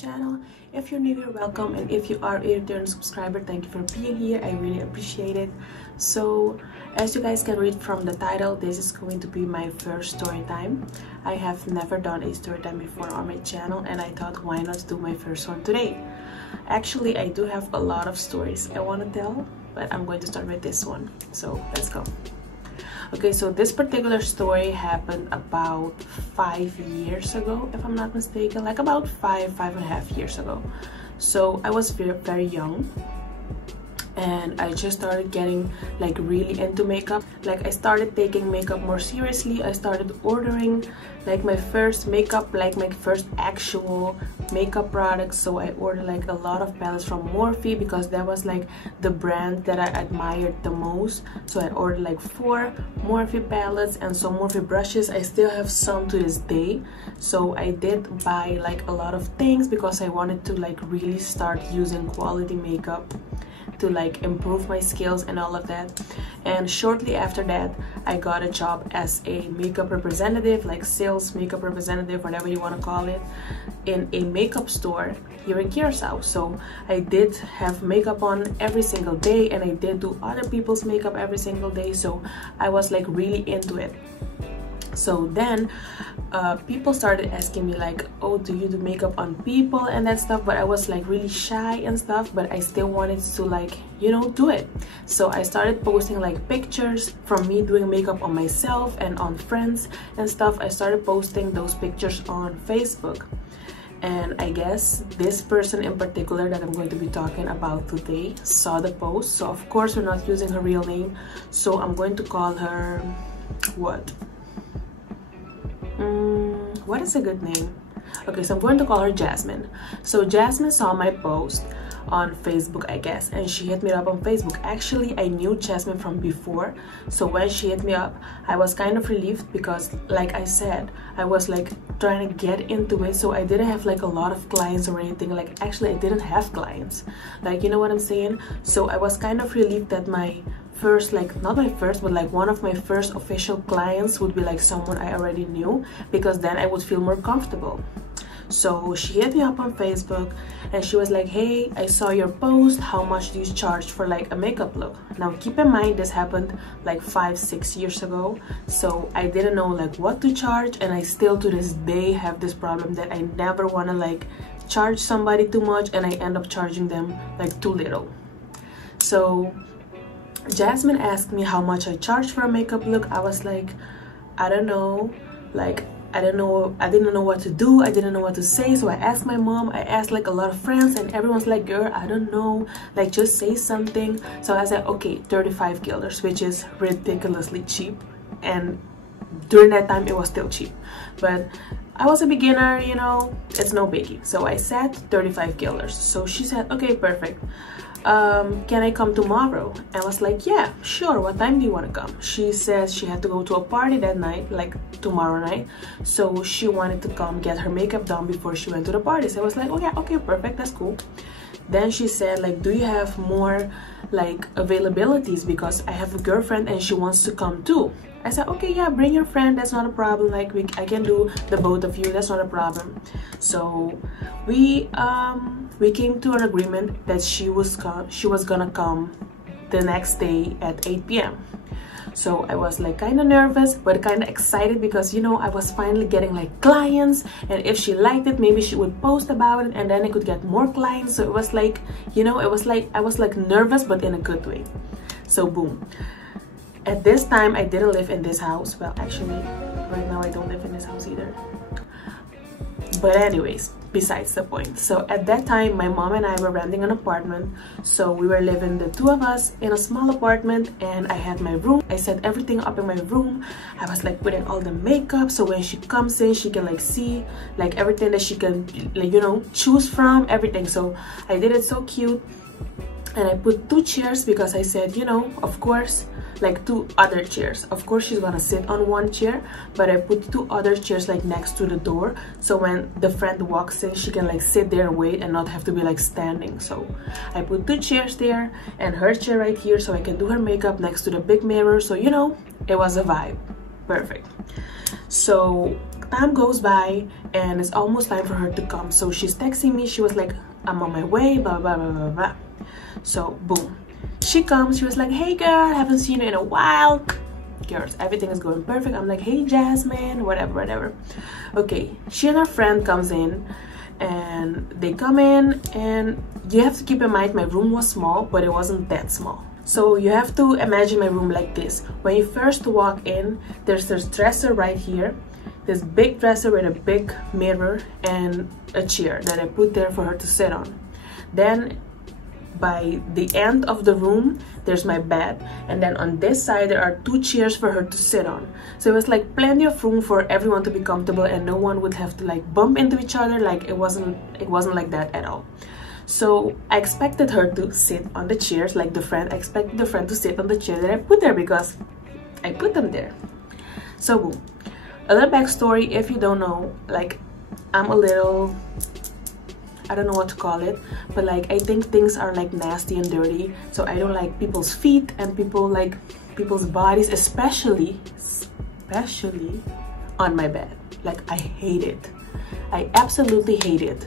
channel. If you're new here, welcome, and if you are a return subscriber, thank you for being here. I really appreciate it. So as you guys can read from the title, this is going to be my first story time. I have never done a story time before on my channel, and I thought, why not do my first one today? Actually, I do have a lot of stories I want to tell, but I'm going to start with this one. So let's go. Okay, so this particular story happened about 5 years ago, if I'm not mistaken, like about five and a half years ago. So I was very young, and I just started getting like really into makeup. Like I started taking makeup more seriously. I started ordering like my first makeup, like my first actual makeup products. So I ordered like a lot of palettes from Morphe because that was like the brand that I admired the most. So I ordered like 4 Morphe palettes and some Morphe brushes. I still have some to this day. So I did buy like a lot of things because I wanted to like really start using quality makeup to like improve my skills and all of that. And shortly after that, I got a job as a makeup representative, like sales makeup representative, whatever you want to call it, in a makeup store here in Curacao. So I did have makeup on every single day, and I did do other people's makeup every single day. So I was like really into it. So then people started asking me like, oh, do you do makeup on people and that stuff? But I was like really shy and stuff, but I still wanted to like, you know, do it. So I started posting like pictures from me doing makeup on myself and on friends and stuff. I started posting those pictures on Facebook. And I guess this person in particular that I'm going to be talking about today saw the post. So of course we're not using her real name. So I'm going to call her, what is a good name? Okay, so I'm going to call her Jasmine. So Jasmine saw my post on Facebook, I guess, and she hit me up on Facebook. Actually, I knew Jasmine from before, so when she hit me up, I was kind of relieved because, like I said, I was like trying to get into it, so I didn't have like a lot of clients or anything. Like actually, I didn't have clients, like, you know what I'm saying? So I was kind of relieved that my first, like not my first, but like one of my first official clients would be like someone I already knew, because then I would feel more comfortable. So she hit me up on Facebook and she was like, hey, I saw your post, how much do you charge for like a makeup look? Now keep in mind this happened like 5-6 years ago, so I didn't know like what to charge, and I still to this day have this problem that I never want to like charge somebody too much and I end up charging them like too little. So Jasmine asked me how much I charged for a makeup look. I was like, I don't know, like I didn't know what to do. I didn't know what to say. So I asked my mom, I asked like a lot of friends, and everyone's like, girl, I don't know, like just say something. So I said, okay, 35 guilders, which is ridiculously cheap, and during that time it was still cheap, but I was a beginner, you know, it's no biggie. So I said 35 guilders. So she said, okay, perfect. Can I come tomorrow? I was like, yeah, sure. What time do you want to come? She says she had to go to a party that night, like tomorrow night, so she wanted to come get her makeup done before she went to the party. So I was like, oh yeah, okay, perfect, that's cool. Then she said like, do you have more like availabilities, because I have a girlfriend and she wants to come too. I said, okay, yeah, bring your friend, that's not a problem. Like I can do the both of you, that's not a problem. So we came to an agreement that she was gonna come the next day at 8 p.m. So I was like kind of nervous but kind of excited, because you know I was finally getting like clients, and if she liked it, maybe she would post about it and then I could get more clients. So it was like, you know, it was like I was like nervous but in a good way. So boom. At this time I didn't live in this house. Well, actually right now I don't live in this house either. But anyways, besides the point. So at that time my mom and I were renting an apartment. So we were living, the two of us, in a small apartment, and I had my room. I set everything up in my room. I was like putting all the makeup, so when she comes in she can like see like everything that she can like, you know, choose from, everything. So I did it so cute, and I put 2 chairs because I said, you know, of course, like 2 other chairs. Of course she's gonna sit on 1 chair, but I put 2 other chairs like next to the door, so when the friend walks in she can like sit there and wait and not have to be like standing. So I put 2 chairs there and her chair right here, so I can do her makeup next to the big mirror. So you know, it was a vibe. Perfect. So time goes by and it's almost time for her to come. So she's texting me. She was like, I'm on my way, blah blah blah blah blah. So boom, she comes. She was like, hey girl, haven't seen you in a while. Girls, everything is going perfect. I'm like, hey Jasmine, whatever whatever. Okay, she and her friend comes in, and they come in, and you have to keep in mind my room was small, but it wasn't that small. So you have to imagine my room like this. When you first walk in, there's this dresser right here, this big dresser with a big mirror and a chair that I put there for her to sit on. Then by the end of the room, there's my bed, and then on this side there are 2 chairs for her to sit on. So it was like plenty of room for everyone to be comfortable, and no one would have to like bump into each other. Like it wasn't like that at all. So I expected her to sit on the chairs, like I expected the friend to sit on the chair that I put there because I put them there. So boom. A little backstory, if you don't know, like I'm a little, I don't know what to call it, but like I think things are like nasty and dirty. So I don't like people's feet and people's bodies, especially on my bed. Like I hate it. I absolutely hate it.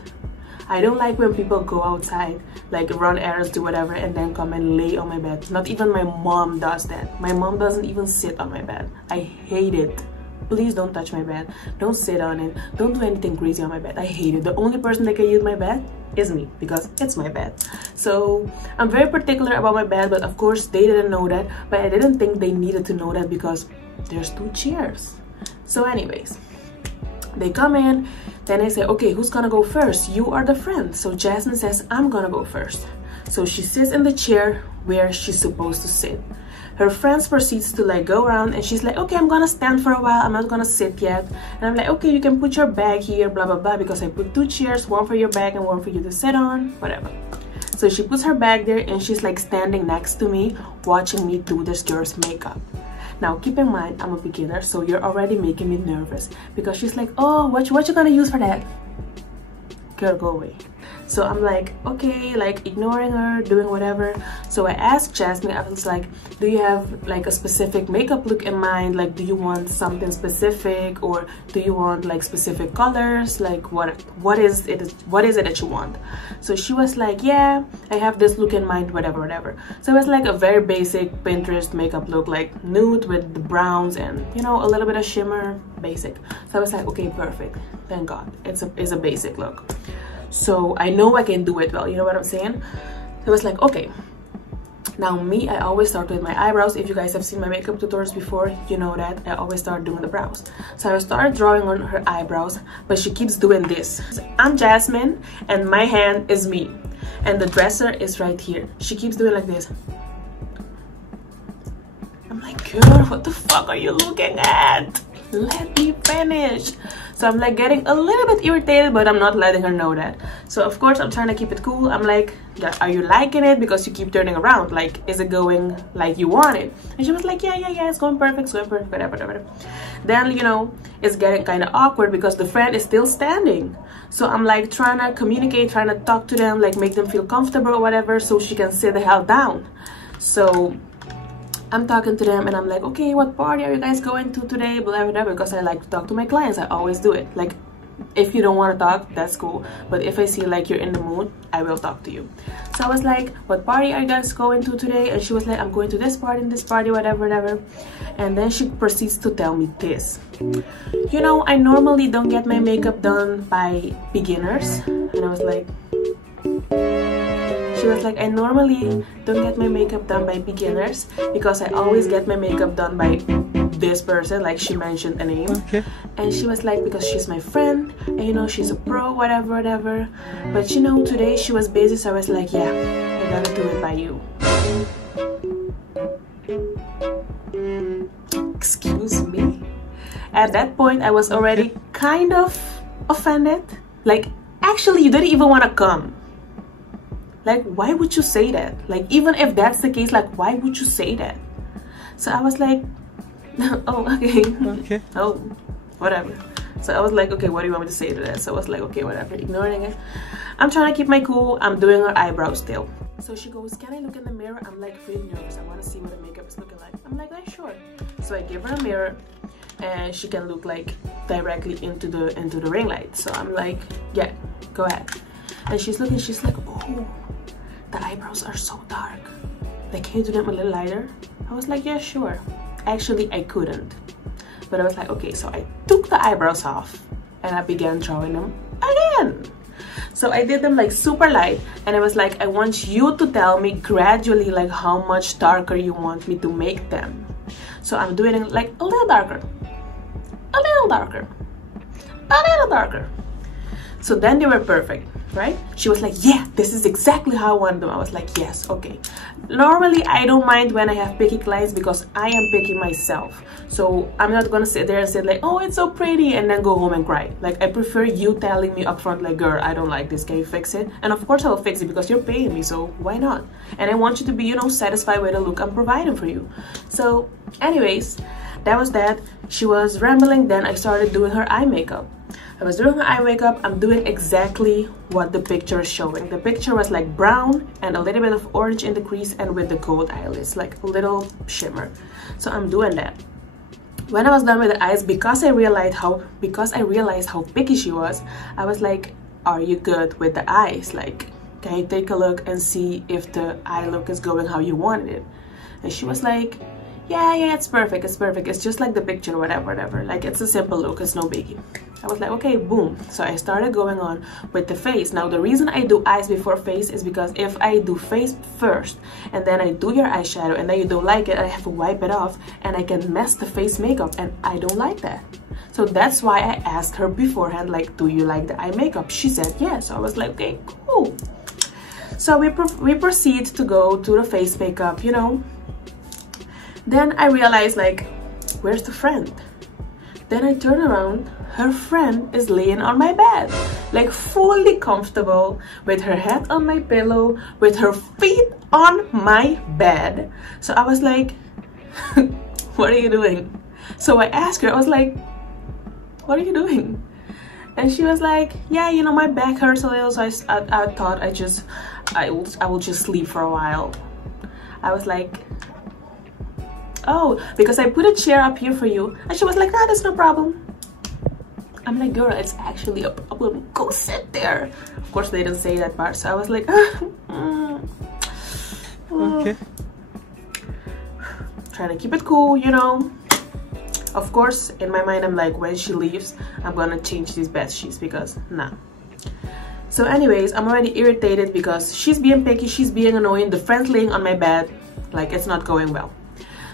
I don't like when people go outside, like run errands, do whatever, and then come and lay on my bed. Not even my mom does that. My mom doesn't even sit on my bed. I hate it. Please don't touch my bed. Don't sit on it. Don't do anything crazy on my bed. I hate it. The only person that can use my bed is me, because it's my bed. So I'm very particular about my bed, but of course they didn't know that. But I didn't think they needed to know that because there's 2 chairs. So anyways, they come in. Then I say, okay, who's gonna go first? You are the friend. So Jasmine says, I'm gonna go first. So she sits in the chair where she's supposed to sit. Her friends proceeds to like go around, and she's like, okay, I'm gonna stand for a while. I'm not gonna sit yet. And I'm like, okay, you can put your bag here, blah blah blah, because I put 2 chairs, one for your bag and one for you to sit on, whatever. So she puts her bag there, and she's like standing next to me, watching me do this girl's makeup. Now keep in mind, I'm a beginner, so you're already making me nervous, because she's like, oh, what you gonna use for that? Girl, go away. So I'm like, okay, like ignoring her, doing whatever. So I asked Jasmine, I was like, do you have like a specific makeup look in mind? Like, do you want something specific, or do you want like specific colors? Like what is it that you want? So she was like, yeah, I have this look in mind, whatever whatever. So it was like a very basic Pinterest makeup look, like nude with the browns and, you know, a little bit of shimmer, basic. So I was like, okay, perfect, thank God, it's a basic look. So I know I can do it well, you know what I'm saying? So I was like, okay. Now me, I always start with my eyebrows. If you guys have seen my makeup tutorials before, you know that I always start doing the brows. So I started drawing on her eyebrows, but she keeps doing this. I'm Jasmine, and my hand is me, and the dresser is right here. She keeps doing like this. I'm like, girl, what the fuck are you looking at? Let me finish. So I'm like getting a little bit irritated, but I'm not letting her know that. So of course I'm trying to keep it cool. I'm like, are you liking it? Because you keep turning around. Like, is it going like you want it? And she was like, yeah, it's going perfect, whatever. Then, you know, it's getting kind of awkward because the friend is still standing. So I'm like trying to communicate, trying to talk to them, like make them feel comfortable or whatever, so she can sit the hell down. So I'm talking to them, and I'm like, okay, what party are you guys going to today? Blah, blah, blah, because I like to talk to my clients. I always do it. Like, if you don't want to talk, that's cool. But if I see like you're in the mood, I will talk to you. So I was like, what party are you guys going to today? And she was like, I'm going to this party, whatever. And then she proceeds to tell me this. You know, I normally don't get my makeup done by beginners. And I was like, she was like, I normally don't get my makeup done by beginners because I always get my makeup done by this person. Like, she mentioned a name. Okay. And she was like, because she's my friend, and you know, she's a pro, whatever. But you know, today she was busy, so I was like, yeah, I gotta do it by you. Excuse me? At that point, I was already kind of offended. Like, actually, you didn't even want to come. Like, why would you say that? Like, even if that's the case, like, why would you say that? So I was like, oh, okay. Oh, whatever. So I was like, okay, what do you want me to say to that? So I was like, okay, whatever, ignoring it. I'm trying to keep my cool. I'm doing her eyebrows still. So she goes, can I look in the mirror? I'm like really nervous. I want to see what the makeup is looking like. I'm like, sure. So I give her a mirror, and she can look like directly into the ring light. So I'm like, yeah, go ahead. And she's looking, she's like, oh, the eyebrows are so dark, like, can you do them a little lighter? I was like, yeah, sure. Actually, I couldn't, but I was like, okay. So I took the eyebrows off and I began drawing them again. So I did them like super light, and I was like, I want you to tell me gradually like how much darker you want me to make them. So I'm doing it like a little darker, a little darker, a little darker. So then they were perfect, right? She was like, yeah, this is exactly how I want them. I was like, yes, okay. Normally I don't mind when I have picky clients because I am picky myself. So I'm not gonna sit there and say like, oh, it's so pretty, and then go home and cry. Like, I prefer you telling me upfront like, girl, I don't like this, can you fix it? And of course I will fix it because you're paying me, so why not? And I want you to be, you know, satisfied with the look I'm providing for you. So anyways, that was that. She was rambling, then I started doing her eye makeup. I was doing her eye makeup. I'm doing exactly what the picture is showing. The picture was like brown and a little bit of orange in the crease and with the gold eyelids, like a little shimmer. So I'm doing that. When I was done with the eyes, because I realized how picky she was, I was like, are you good with the eyes? Like, can you take a look and see if the eye look is going how you wanted it? And she was like, yeah, it's perfect, it's just like the picture, whatever, like, it's a simple look, it's no biggie. I was like, okay, boom. So I started going on with the face. Now the reason I do eyes before face is because if I do face first and then I do your eyeshadow and then you don't like it, I have to wipe it off and I can mess the face makeup, and I don't like that. So that's why I asked her beforehand, like, do you like the eye makeup? She said yes. So I was like, okay, cool. So we proceed to go to the face makeup, you know. Then I realized, like, where's the friend? Then I turn around, her friend is laying on my bed, like fully comfortable, with her head on my pillow, with her feet on my bed. So I was like, what are you doing? So I asked her, I was like, what are you doing? And she was like, yeah, you know, my back hurts a little, so I thought I will just sleep for a while. I was like, oh, because I put a chair up here for you. And she was like, ah, that's no problem. I'm like, girl, it's actually a problem. Go sit there. Of course, they didn't say that part. So I was like, okay. Trying to keep it cool, you know. Of course, in my mind, I'm like, when she leaves, I'm gonna change these bed sheets because, nah. So anyways, I'm already irritated because she's being picky, she's being annoying, the friend's laying on my bed. Like, it's not going well.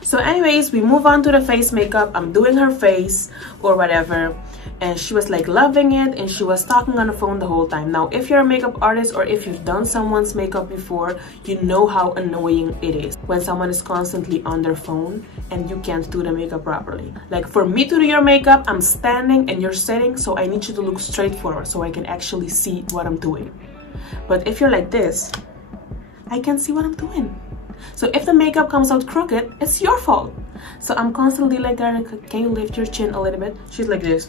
So anyways, we move on to the face makeup. I'm doing her face or whatever, and she was like loving it, and she was talking on the phone the whole time. Now, if you're a makeup artist or if you've done someone's makeup before, you know how annoying it is when someone is constantly on their phone and you can't do the makeup properly. Like, for me to do your makeup, I'm standing and you're sitting, so I need you to look straight forward so I can actually see what I'm doing. But if you're like this, I can't see what I'm doing. So if the makeup comes out crooked, it's your fault. So I'm constantly like, can you lift your chin a little bit? She's like this.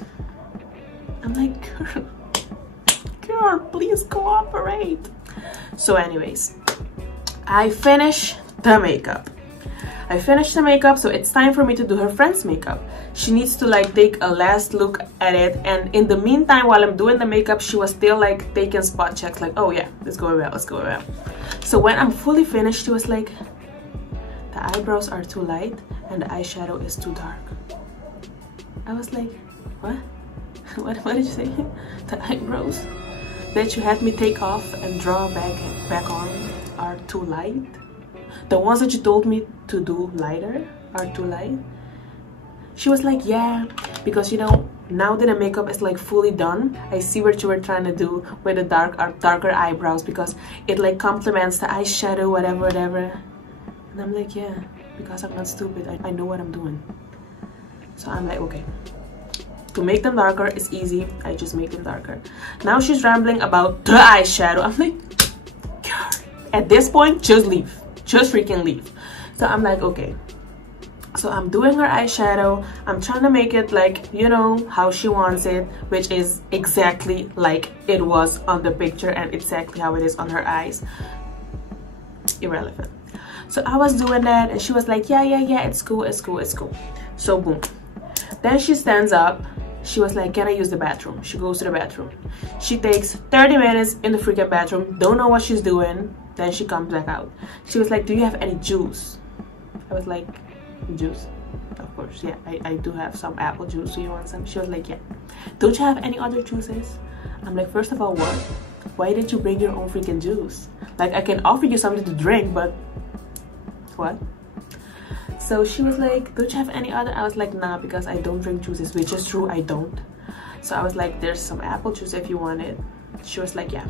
I'm like, girl, please cooperate. So anyways, I finish the makeup. So it's time for me to do her friend's makeup. She needs to like take a last look at it, and in the meantime, while I'm doing the makeup, she was still like taking spot checks, like, oh yeah, it's going well. So when I'm fully finished, she was like, the eyebrows are too light and the eyeshadow is too dark. I was like, what? What did you say? The eyebrows that you had me take off and draw back on are too light? The ones that you told me to do lighter are too light? She was like, yeah, because, you know, now that the makeup is like fully done, I see what you were trying to do with the darker eyebrows, because it like complements the eyeshadow, whatever. And I'm like, yeah, because I'm not stupid, I know what I'm doing. So I'm like, okay, to make them darker is easy, I just make them darker. Now she's rambling about the eyeshadow. I'm like, girl, at this point, just leave, just freaking leave. So I'm like, okay. So I'm doing her eyeshadow. I'm trying to make it like, you know, how she wants it, which is exactly like it was on the picture and exactly how it is on her eyes. Irrelevant. So I was doing that and she was like, yeah, it's cool. So boom. Then she stands up. She was like, can I use the bathroom? She goes to the bathroom. She takes 30 minutes in the freaking bathroom. Don't know what she's doing. Then she comes back out. She was like, do you have any juice? I was like, juice? Of course, yeah, I do have some apple juice. Do you want some? She was like, yeah. Don't you have any other juices? I'm like, first of all, what? Why did you bring your own freaking juice? Like, I can offer you something to drink, but what? So she was like, don't you have any other? I was like, nah, because I don't drink juices, which is true, I don't. So I was like, there's some apple juice if you want it. She was like, yeah.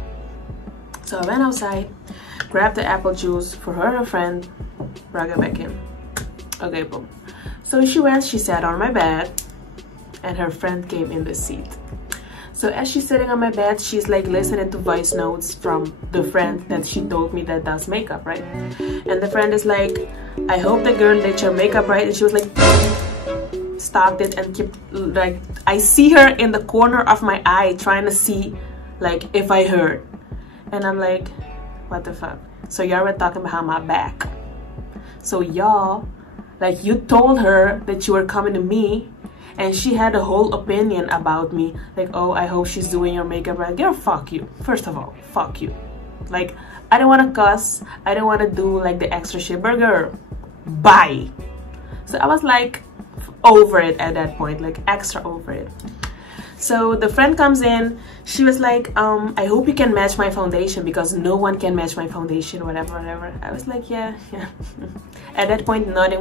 So I went outside, grabbed the apple juice for her and her friend, brought it back in. Okay, boom. So she went, she sat on my bed, and her friend came in the seat. So as she's sitting on my bed, she's like listening to voice notes from the friend that she told me that does makeup, right? And the friend is like, I hope the girl did your makeup right. And she was like, stopped it and kept like, I see her in the corner of my eye trying to see like if I heard. And I'm like, what the fuck? So y'all were talking behind my back. So y'all, like, you told her that you were coming to me, and she had a whole opinion about me. Like, oh, I hope she's doing your makeup right. Girl, fuck you. First of all, fuck you. Like, I don't want to cuss. I don't want to do like the extra shit. But girl, bye. So I was like over it at that point, like extra over it. So the friend comes in. She was like, I hope you can match my foundation because no one can match my foundation, whatever. I was like, yeah. At that point, nothing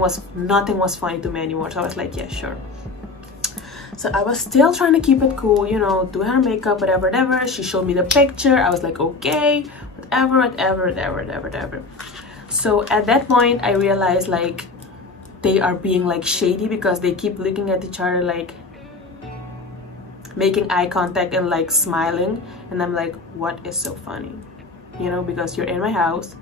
was funny to me anymore. So I was like, yeah, sure. So I was still trying to keep it cool, you know, do her makeup, whatever. She showed me the picture. I was like, okay, whatever. So at that point, I realized like they are being like shady because they keep looking at each other, like making eye contact and like smiling. And I'm like, what is so funny? You know, because you're in my house,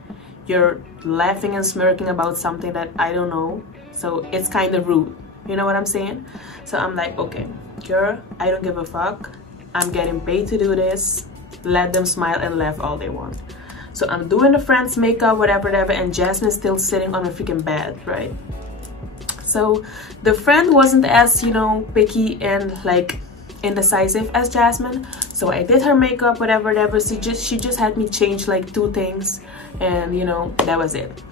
you're laughing and smirking about something that I don't know. So it's kind of rude. You know what I'm saying? So I'm like, okay, girl, I don't give a fuck. I'm getting paid to do this. Let them smile and laugh all they want. So I'm doing the friend's makeup, whatever, and Jasmine's still sitting on her freaking bed, right? So the friend wasn't as, you know, picky and like indecisive as Jasmine. So I did her makeup, whatever. She just had me change like 2 things, and you know, that was it.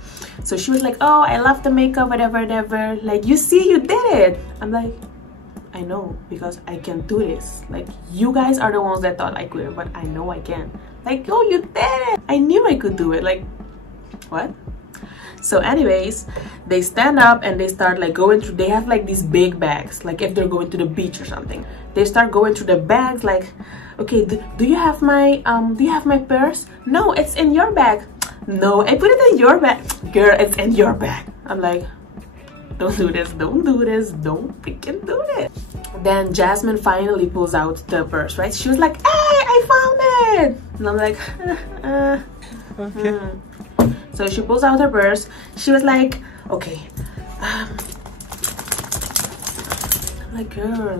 So she was like, oh, I love the makeup, whatever. Like, you see, you did it. I'm like, I know, because I can do this. Like, you guys are the ones that thought I couldn't, but I know I can. Like, oh, you did it. I knew I could do it. Like, what? So anyways, they stand up and they start like going through, they have like these big bags, like if they're going to the beach or something. They start going through the bags like, okay, do you have my purse? No, it's in your bag. No, I put it in your bag. Girl, it's in your bag. I'm like, don't do this, don't freaking do it. Then Jasmine finally pulls out the purse, right? She was like, hey, I found it. And I'm like, okay. So she pulls out her purse. She was like, okay. I'm like, girl,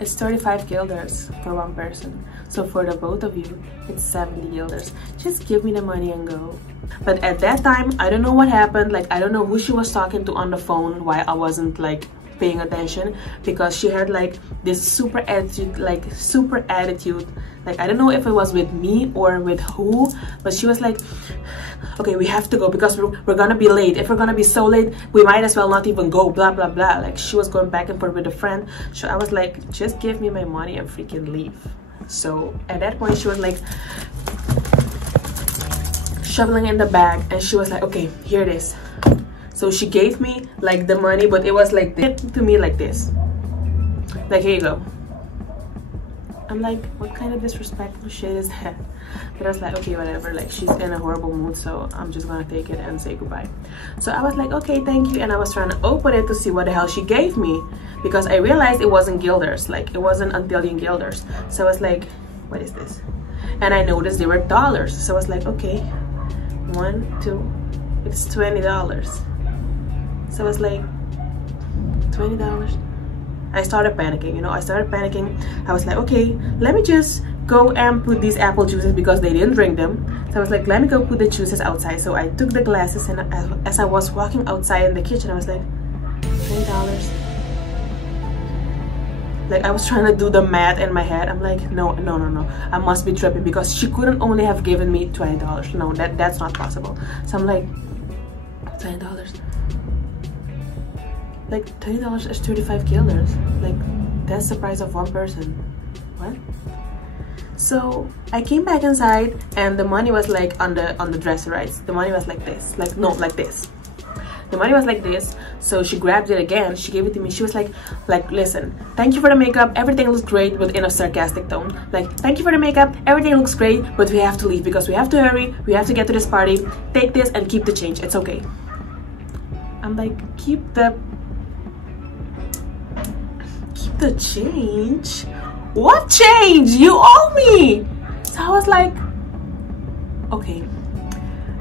it's 35 guilders for one person. So for the both of you, it's 70 guilders. Just give me the money and go. But at that time, I don't know what happened. Like, I don't know who she was talking to on the phone while I wasn't like paying attention, because she had like this super attitude. Like, I don't know if it was with me or with who, but she was like, okay, we have to go because we're gonna be late. If we're gonna be so late, we might as well not even go, blah blah blah. Like, she was going back and forth with a friend. So I was like, just give me my money and freaking leave. So at that point, she was like shoveling in the bag, and she was like, okay, here it is. So she gave me like the money, but it was like to me like this, like, here you go. I'm like, what kind of disrespectful shit is that? But I was like, okay, whatever. Like, she's in a horrible mood, so I'm just gonna take it and say goodbye. So I was like, okay, thank you. And I was trying to open it to see what the hell she gave me, because I realized it wasn't guilders. Like, it wasn't Antillean guilders. So I was like, what is this? And I noticed they were dollars. So I was like, okay, 1, 2, it's $20. So I was like, $20. I started panicking, you know. I was like, okay, let me just go and put these apple juices, because they didn't drink them. So I was like, let me go put the juices outside. So I took the glasses, and as I was walking outside in the kitchen, I was like, $20. Like, I was trying to do the math in my head. I'm like, no, I must be tripping, because she couldn't only have given me $20. No, that's not possible. So I'm like, $20, like $20 is 35 killers. Like, that's the price of one person. What? So I came back inside, and the money was like on the dresser, right? The money was like this, like, no, like this. The money was like this. So she grabbed it again, she gave it to me. She was like, listen, thank you for the makeup, everything looks great, but in a sarcastic tone. Like, thank you for the makeup, everything looks great, but we have to leave because we have to hurry, we have to get to this party. Take this and keep the change, it's okay. I'm like, keep the change? What change? You owe me. So I was like, okay,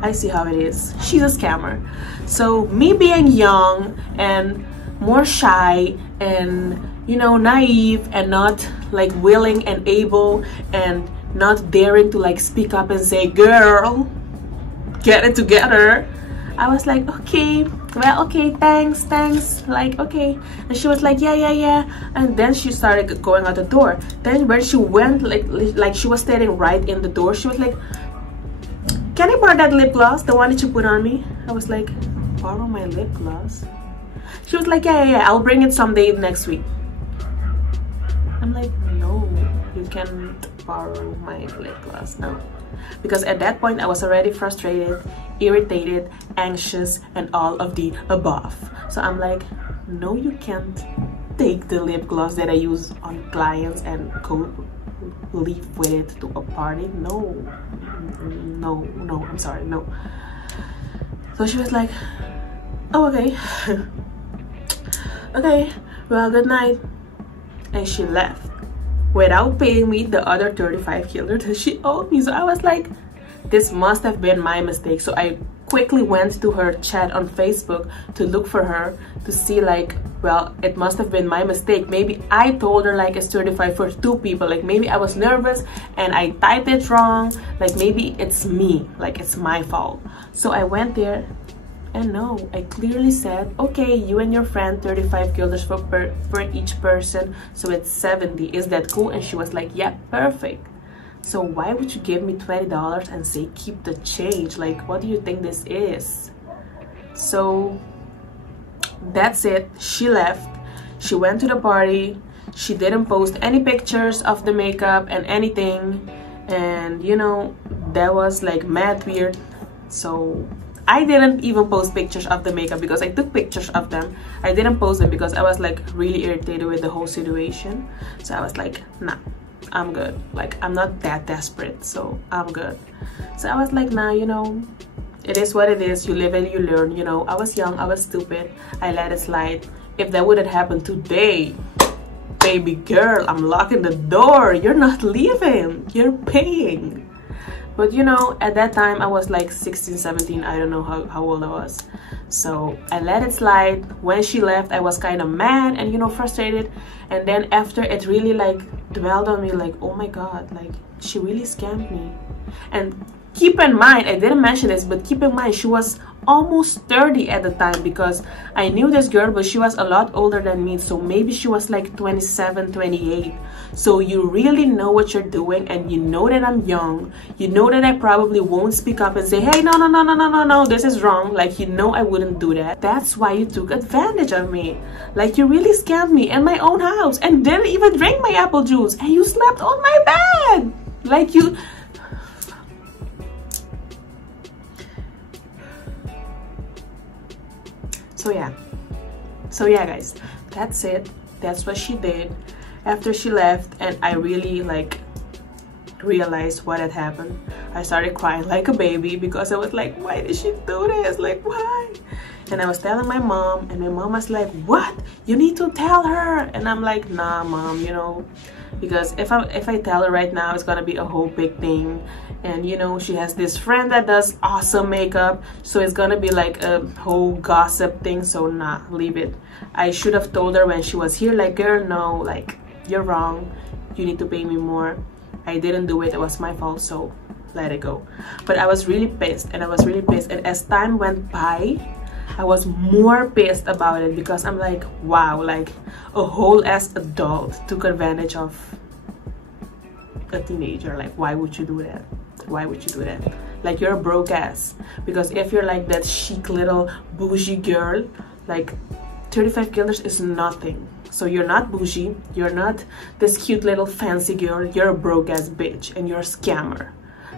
I see how it is. She's a scammer. So me being young and more shy and, you know, naive and not like willing and able and not daring to like speak up and say, girl, get it together, I was like, okay, well, okay, thanks, like, okay. And she was like, yeah. And then she started going out the door. Then when she went, like she was standing right in the door, she was like, can I borrow that lip gloss, the one that you put on me? I was like, borrow my lip gloss? She was like, yeah, I'll bring it someday next week. I'm like, no, you can't borrow my lip gloss, no. Because at that point I was already frustrated, irritated, anxious, and all of the above. So I'm like, no, you can't take the lip gloss that I use on clients and go leave with it to a party. No, I'm sorry, no. So she was like, oh, okay. Okay, well, good night. And she left without paying me the other 35 killer that she owed me. So I was like, this must have been my mistake. So I quickly went to her chat on Facebook to look for her, to see like, well, it must have been my mistake. Maybe I told her like it's 35 for 2 people. Like, maybe I was nervous and I typed it wrong. Like, maybe it's me, like it's my fault. So I went there, and no, I clearly said, okay, you and your friend, 35 guilders for each person, so it's 70. Is that cool? And she was like, yeah, perfect. So why would you give me $20 and say keep the change? Like, what do you think this is? So that's it. She left. She went to the party. She didn't post any pictures of the makeup and anything. And you know, that was like mad weird. So I didn't even post pictures of the makeup because I took pictures of them. I didn't post them because I was like really irritated with the whole situation. So I was like, nah, I'm good. Like, I'm not that desperate, so I'm good. So I was like, nah, you know, it is what it is. You live and you learn, you know. I was young, I was stupid, I let it slide. If that would have happened today, baby girl, I'm locking the door. You're not leaving, you're paying. But you know, at that time I was like 16, 17, I don't know how old I was. So I let it slide. When she left, I was kind of mad and, you know, frustrated. And then after, it really like dwelled on me, like, oh my god, like she really scammed me. And keep in mind, I didn't mention this, but keep in mind, she was almost 30 at the time, because I knew this girl, but she was a lot older than me. So maybe she was like 27, 28. So you really know what you're doing, and you know that I'm young. You know that I probably won't speak up and say, hey, no, this is wrong. Like, you know I wouldn't do that. That's why you took advantage of me. Like, you really scammed me in my own house and didn't even drink my apple juice, and you slept on my bed. Like, you... So yeah guys, that's it. That's what she did after she left. And I really like realized what had happened. I started crying like a baby because I was like, why did she do this? Like, why? And I was telling my mom, and my mom was like, what? You need to tell her. And I'm like, nah mom, you know, because if I tell her right now, it's gonna be a whole big thing. And you know, she has this friend that does awesome makeup, so it's gonna be like a whole gossip thing. So nah, leave it. I should have told her when she was here, like, girl, no, like, you're wrong, you need to pay me more. I didn't do it, it was my fault, so let it go. But I was really pissed, and I was really pissed. And as time went by, I was more pissed about it because I'm like, wow, like a whole ass adult took advantage of a teenager. Like, why would you do that? Why would you do that? Like, you're a broke ass. Because if you're like that chic little bougie girl, like $35 is nothing. So you're not bougie, you're not this cute little fancy girl, you're a broke ass bitch and you're a scammer.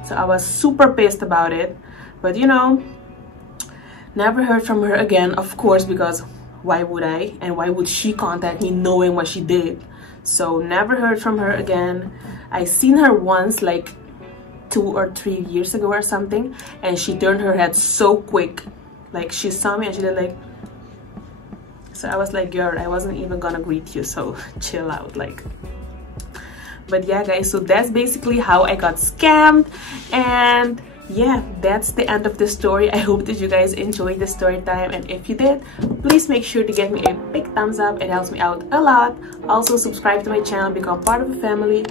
So I was super pissed about it, but you know, never heard from her again, of course, because why would I? And why would she contact me knowing what she did? So never heard from her again. I seen her once, like 2 or 3 years ago or something, and she turned her head so quick. Like, she saw me and she did like, so I was like, girl, I wasn't even gonna greet you, so chill out. Like, but yeah guys, so that's basically how I got scammed. And yeah, that's the end of the story. I hope that you guys enjoyed the story time, and if you did, please make sure to give me a big thumbs up. It helps me out a lot. Also subscribe to my channel, become part of the family,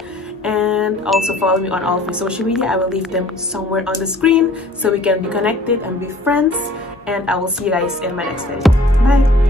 and also follow me on all of my social media. I will leave them somewhere on the screen so we can be connected and be friends. And I will see you guys in my next video. Bye.